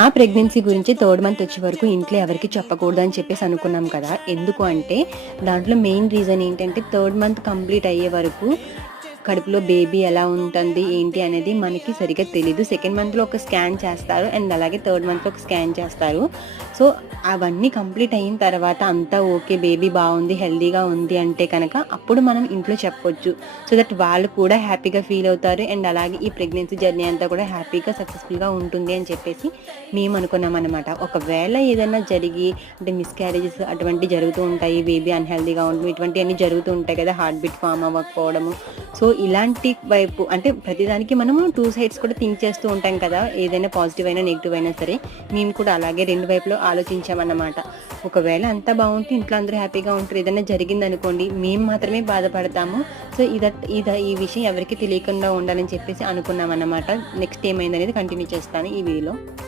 ఆ ప్రెగ్నెన్సీ గురించి third month వచ్చే వరకు ఇంట్లో ఎవరికీ చెప్పకూడదు అని చెప్పేసి అనుకున్నాం కదా. ఎందుకు అంటే దాంట్లో మెయిన్ రీజన్ ఏంటంటే థర్డ్ మంత్ కంప్లీట్ అయ్యే వరకు కడుపులో బేబీ ఎలా ఉంటుంది ఏంటి అనేది మనకి సరిగ్గా తెలీదు. సెకండ్ మంత్‌లో ఒక స్కాన్ చేస్తారు అండ్ అలాగే థర్డ్ మంత్‌లో ఒక స్కాన్ చేస్తారు. సో, అవన్నీ కంప్లీట్ అయిన తర్వాత అంతా ఓకే, బేబీ బావుంది, హెల్తీగా ఉంది అంటే కనుక అప్పుడు మనం ఇంట్లో చెప్పొచ్చు. సో దట్ వాళ్ళు కూడా హ్యాపీగా ఫీల్ అవుతారు అండ్ అలాగే ఈ ప్రెగ్నెన్సీ జర్నీ అంతా కూడా హ్యాపీగా, సక్సెస్‌ఫుల్‌గా ఉంటుంది అని చెప్పేసి మేము అనుకున్నామనమాట. ఒకవేళ ఏదైనా జరిగి అంటే మిస్‌క్యారేజెస్ అటువంటివి జరుగుతూ ఉంటాయి. బేబీ అన్‌హెల్తీగా ఉండడం ఇటువంటివన్నీ జరుగుతూ ఉంటాయి కదా. హార్ట్ బీట్ ఫార్మ్ అవ్వకపోవడము. సో, ఇలాంటి వైపు అంటే ప్రతిదానికి మనము 2 సైడ్స్ కూడా థింక్ చేస్తూ ఉంటాం కదా. ఏదైనా పాజిటివ్ అయినా, నెగెటివ్ అయినా సరే. మేము కూడా అలాగే 2 వైపులో ఆలోచించామన్నమాట. ఒకవేళ అంతా బావుంటే ఇంట్లో అందరూ హ్యాపీగా ఉంటారు. ఏదైనా జరిగిందనుకోండి మేము మాత్రమే బాధపడతాము. సో, ఈ విషయం ఎవరికీ తెలియకుండా ఉండాలని చెప్పేసి అనుకున్నామన్నమాట. నెక్స్ట్ ఏమైందనేది కంటిన్యూ చేస్తాను ఈ వీడియోలో.